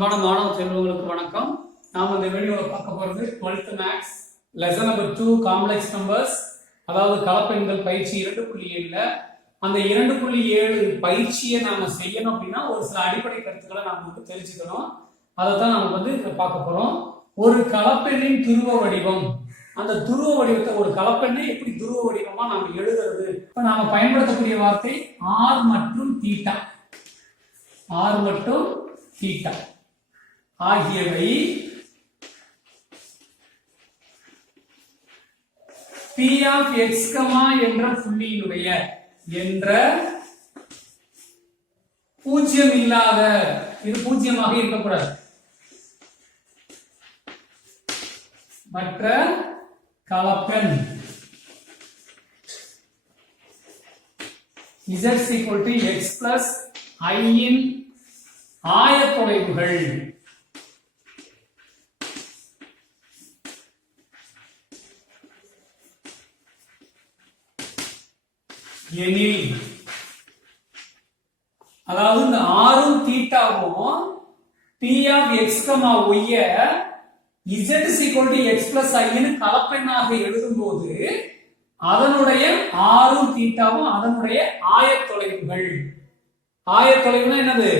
அன்பான மாணவ செல்வங்களுக்கு வணக்கம். நாம் இந்த வீடியோல பார்க்க போறது 12th maths lesson number 2 complex numbers, அதாவது கலப்பெண்கள் பயிற்சி 2.7. அந்த 2.7 பயிற்சியை நாம செய்யணும் அப்படின்னா ஒரு சில அடிப்படை கருத்துக்களை நாம தெரிஞ்சுக்கணும். அதை தான் நாம இதை பார்க்க போறோம். ஒரு கலப்பெண்ணின் துருவ வடிவம், அந்த துருவ வடிவத்தை ஒரு கலப்பெண்ணை எப்படி துருவ வடிவமா நாம எழுதுறது. இப்ப நாம பயன்படுத்தக்கூடிய வார்த்தை ஆர் மற்றும் தீட்டா. ஆர் மற்றும் தீட்டா ஆகியவை P of x, என்ற புள்ளியினுடைய என்ற பூஜ்ஜியம் இல்லாத, இது பூஜ்ஜியமாக இருக்கக்கூடாது, மற்ற கலப்பெண் z equal to x plus I இன் ஆயத்தொலைவுகள் எனில், அதாவது இந்த ஆரும் தீட்டாவும் P of x, y z is equal to x plus I ன்னு கலப்பெண்ணாக எழுதும்போது அதனுடைய ஆரும் தீட்டாவும் அதனுடைய ஆயத்தொலைவுகள். ஆயத்தொலைவுனா என்னது?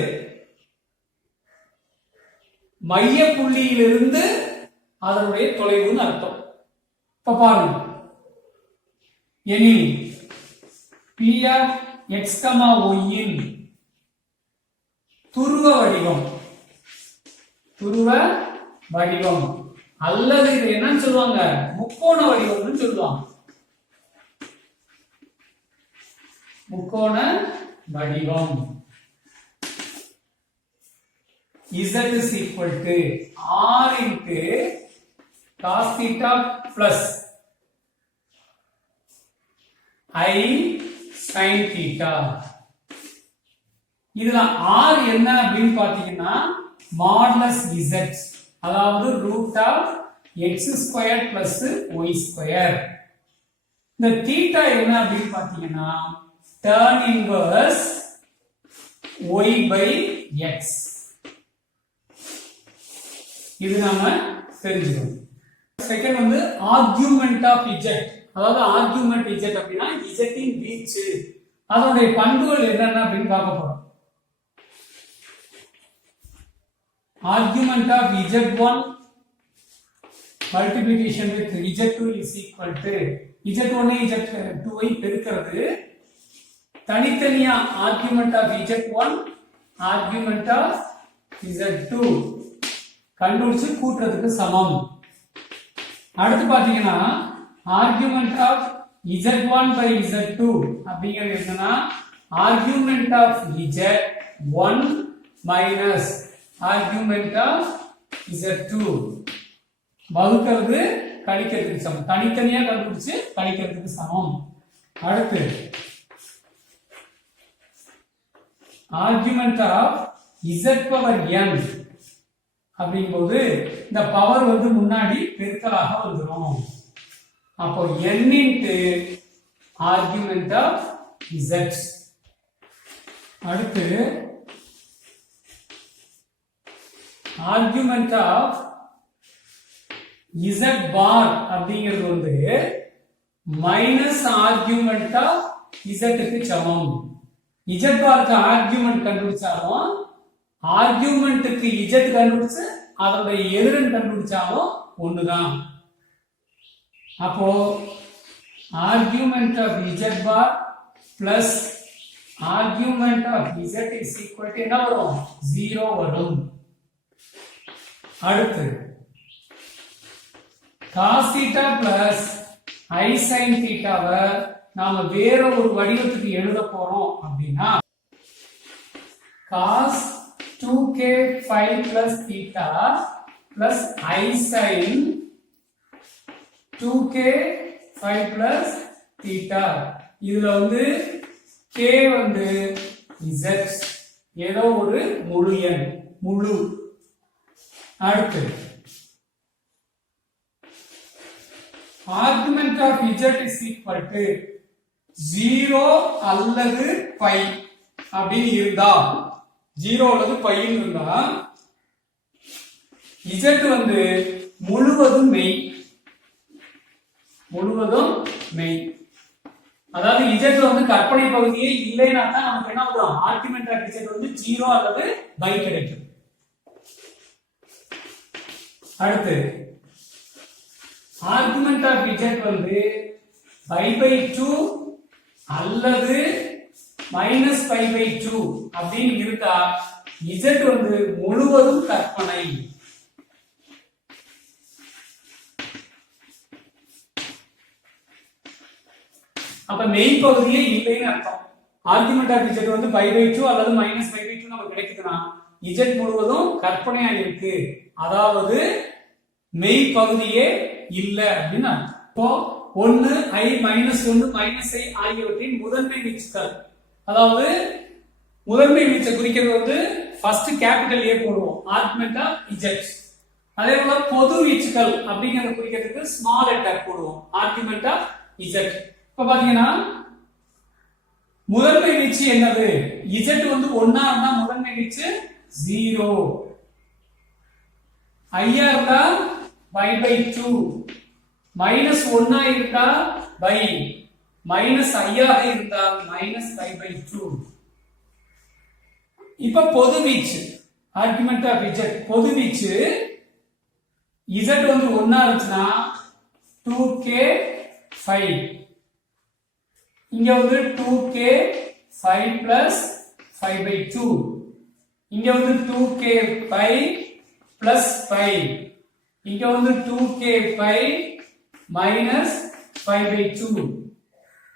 மைய புள்ளியிலிருந்து அதனுடைய தொலைவுன்னு அர்த்தம். இப்ப பாருங்க, எனில் P of x, y இன் துருவ வடிவம், துருவ வடிவம் அல்லது இது என்னன்னு சொல்லுவாங்க, முக்கோண வடிவம்னு சொல்லுவாங்க. முக்கோண வடிவம் z is equal to r into cos theta plus I sin theta. இதுல r என்ன அப்படின்னு பாத்தீங்கன்னா மாடுலஸ் z, அதாவது root of x square plus y square. இந்த தீட்டா என்ன அப்படின்னு பாத்தீங்கன்னா tan inverse y by x. இது நாம தெரிஞ்சுக்கணும். செகண்ட் வந்து ஆர்குமெண்ட் ஆஃப் z, அதாவது ஆர்குமெண்ட் z அப்படின்னா z இன் வீச்சு, அதனுடைய பண்புகள் என்னென்ன அப்படின்னு பார்க்க போறோம். Argument of z1 multiplication with z2 is equal to z1 z2 ஐ பெருக்கிறது. தனித்தனியா argument of z1 argument of z2 கண்டுபிடிச்சு கூட்டுறதுக்கு சமம். அடுத்து பாத்தீங்கன்னா argument of z1 by z2 அப்படிங்கிறது என்னன்னா argument of z1 minus argument of z2 வகுக்கிறது கழிக்கிறதுக்கு சமம். தனித்தனியா கண்டுபிடிச்சு கழிக்கிறதுக்கு சமம். அடுத்து argument of z power n அப்படிங்கும்போது இந்த பவர் வந்து முன்னாடி பெருக்கலாக வந்துடும். அப்போ n into argument of z. அடுத்து ஆர்குமெண்ட் ஆஃப் z பார் அப்படிங்கிறது வந்து மைனஸ் ஆர்குமெண்ட் ஆஃப் z க்கு சமம். z பாருக்கு ஆர்குமெண்ட் கண்டுபிடிச்சாலும் ஆர்குமெண்ட்டுக்கு z கண்டுபிடிச்சு அதனுடைய எதிரன் கண்டுபிடிச்சாலும் ஒண்ணுதான். அப்போ argument of z bar plus argument of z is equal to என்ன வரும்? 0 வரும். அடுத்து cos θ பிளஸ் I sin θவை நாம வேற ஒரு வடிவத்துக்கு எழுத போறோம் அப்படின்னா cos 2k phi plus theta plus I sin 2k phi plus theta. இதுல வந்து k வந்து z, ஏதோ ஒரு முழு எண், முழு. அடுத்து argument of z is equal to 0 அல்லது π அப்படி இருந்தா 0 அல்லது π இருந்தா Z வந்து முழுவதும் மெய், முழுவதும் மெய். அதாவது Z வந்து கற்பனை பகுதியே இல்லைன்னா தான் நமக்கு என்ன வரும், ஆர்குமெண்ட் ஆஃப் Z வந்து 0 அல்லது பை கிடைக்கும். அடுத்து ஆர்குமெண்ட் ஆஃப் Z வந்து π/2 அல்லது -π/2 அப்படின்னு இருந்தா Z வந்து முழுவதும் கற்பனை. அப்ப மெய் பகுதியே இல்லைன்னு அர்த்தம். ஆர்குமெண்ட் ஆஃப் Z வந்து π/2 அல்லது -π/2 நமக்கு கிடைக்குதுன்னா Z முழுவதும் கற்பனையா இருக்கு, அதாவது மெய் பகுதியே இல்ல அப்படின்னு அர்த்தம். இப்போ 1 I -1 -I ஆகியவற்றின் முதன்மை வீச்சுக்கள், அதாவது முதன்மை வீச்சை குறிக்கிறது வந்து ஃபர்ஸ்ட் கேபிட்டல் A போடுவோம், ஆர்குமெண்ட் ஆஃப் Z. அதே போல பொது வீச்சுக்கள் அப்படிங்கறத குறிக்கிறதுக்கு ஸ்மால் லெட்டர் போடுவோம், ஆர்குமெண்ட் ஆஃப் Z. இப்ப பாத்தீங்கன்னா முதன்மை வீச்சு என்னது, Z வந்து 1 இருந்தா முதன்மை வீச்சு 0, I இருந்தா π/2, -1 இருந்தா பை, -I இருந்தால் -π/2. இப்ப பொது வீச்சு ஆர்குமெண்ட் ஆஃப் Z, பொது வீச்சு Z வந்து 1 இருந்துச்சுன்னா 2k5, இங்க வந்து 2k5 plus 5/2, இங்க வந்து 2k5 plus 5, இங்க வந்து 2k5 minus 5/2.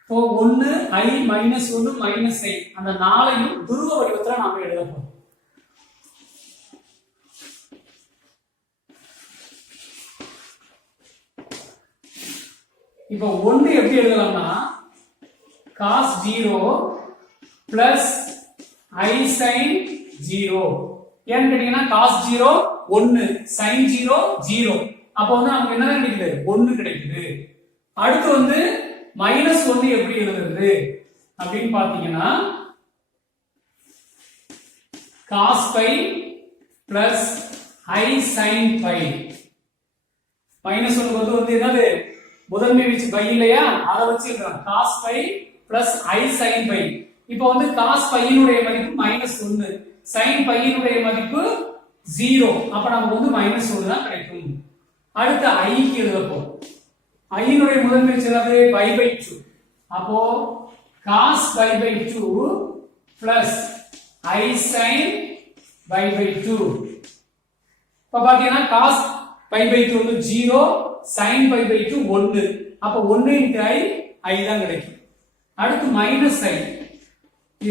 இப்போ 1 I -1 -I அந்த 4ஐயும் துருவ வடிவத்துல நாம எழுத போறோம். இப்போ 1 எப்படி எழுதலாம்னா cos 0 plus I sin 0. ஏன்னு கேட்டீங்கன்னா cos 0 1, sin 0 0. அப்போ வந்து நமக்கு என்ன கிடைக்குது, 1 கிடைக்குது. அடுத்து வந்து -1 எப்படி எழுதுறது அப்படின்னு பாத்தீங்கன்னா cos π plus I sin π. -1 வந்து என்னது, முதன்மை வீச்சு பை இல்லையா, அதை வச்சு எழுதலாம் cos π plus I sin π. இப்போ வந்து cos π னுடைய மதிப்பு -1, sin π னுடைய மதிப்பு 0. அப்ப நமக்கு வந்து -1 தான் கிடைக்கும். அடுத்து I க்கு எழுதப்போம். I னுடைய முதன்மை வீச்சு என்னது, π/2. அப்போ cos π/2 plus I sin π/2. இப்ப பாத்தீங்கன்னா cos π/2 வந்து 0, sin π/2 1. அப்ப 1 × I தான் கிடைக்கும். அடுத்து -I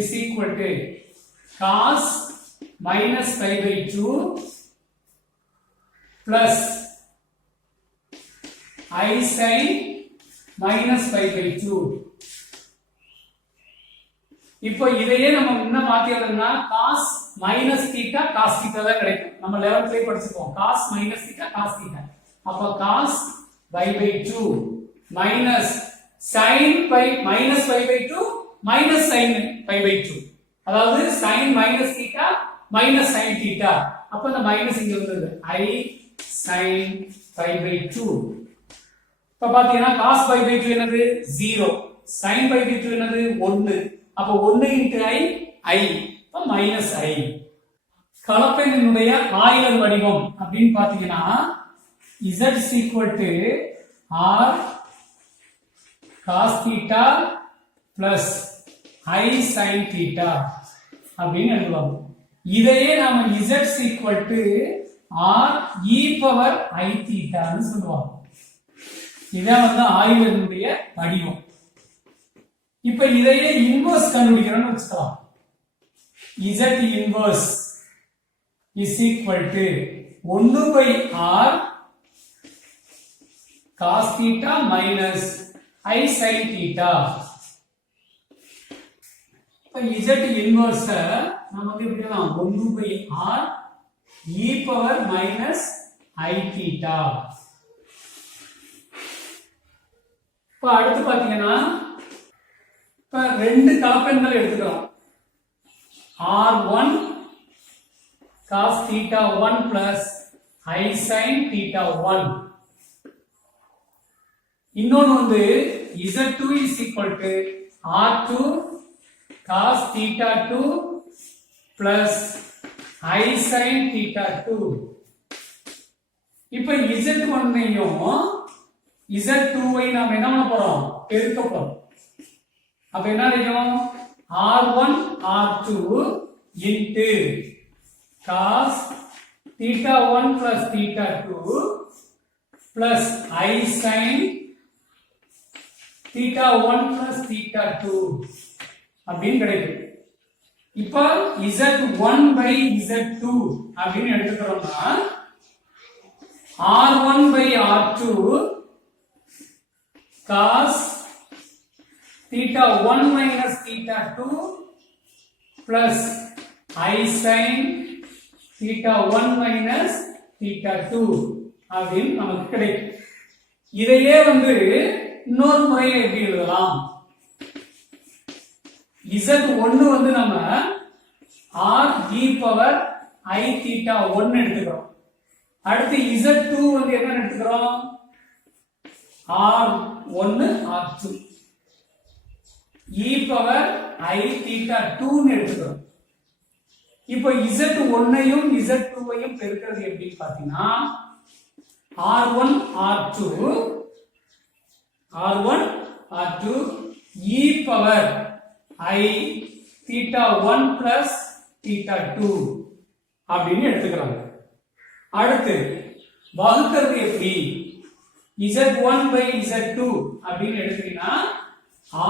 is equal to cos -π/2 plus I sin -π/2. இப்போ இதையே நம்ம என்ன மாத்திரணும்னா cos -θ cos θ தான் கிடைக்கும். நம்ம 11th படிச்சிருக்கோம் cos -θ cos θ. அப்ப cos π/2 minus sin π/2 minus sin π/2, அதாவது sin -θ minus sin θ. அப்ப இந்த மைனஸ் இங்க வந்துருது, I sin π/2. இப்ப பாத்தீங்கன்னா cos π/2 என்னது 0, sin π/2 என்னது 1. அப்ப 1 × I அப்ப -I. கலப்பெண்ணினுடைய ஆயிலர் வடிவம் அப்படின்னு பாத்தீங்கன்னா Z is equal to R cos θ plus I sin θ அப்படின்னு எழுதுவாங்க. இதையே நாம Z is equal to R e power I θ ன்னு சொல்லுவாங்க. இதான் வந்து ஆயிலருடைய வடிவம். இப்ப இதையே இன்வர்ஸ் கண்டுபிடிக்கிறோம்னு வச்சுக்கலாம். Z inverse is equal to 1/R cos θ minus I sin θ. இப்ப Z inverse நம்ம வந்து எப்படி எழுதலாம், 1/R e power minus I θ. இப்ப அடுத்து பாத்தீங்கன்னா இப்ப ரெண்டு கலப்பெண்கள் எடுத்துக்கிறோம். R1 cos θ1 plus I sin theta 1. இன்னொன்று வந்து Z2 is equal to R2 cos theta 2 plus I sin theta 2. இப்ப Z1ஐயும் Z2ஐ நாம் என்ன பண்ண போறோம்? பெருக்க போறோம். அப்ப என்ன கிடைக்கும்? R1 R2 into cos theta 1 plus theta 2 plus I sin theta 1 plus theta 2 அப்படின்னு கிடைக்கும். இப்ப Z1 by Z2 அப்படின்னு எடுத்துக்கிறோம்னா R1 by R2 cos theta 1 minus theta 2 plus I sin theta 1 minus theta 2 அப்படின்னு நமக்கு கிடைக்கும். இதையே வந்து இன்னொரு முறையில் எப்படி எழுதலாம்? Z1 வந்து நம்ம R e power I theta 1 எடுத்துக்கிறோம். அடுத்து Z2 வந்து என்ன எடுத்துக்கிறோம்? R1 R2 e power I theta 2 எடுத்துக்கிறோம். இப்போ Z1ஐயும் Z2ஐயும் பெருக்கிறது எப்படி பாத்தீங்கன்னா R1 R2 e power I theta 1 plus theta 2 அப்படின்னு எடுத்துக்கிறாங்க. அடுத்து வகுக்கிறது எப்படி? Z1 by Z2 அப்படின்னு எடுத்தீங்கன்னா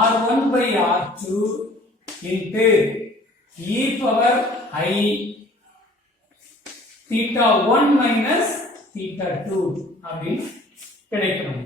R1 by R2 into e power I theta 1 minus theta 2 அப்படின்னு கிடைக்கும்.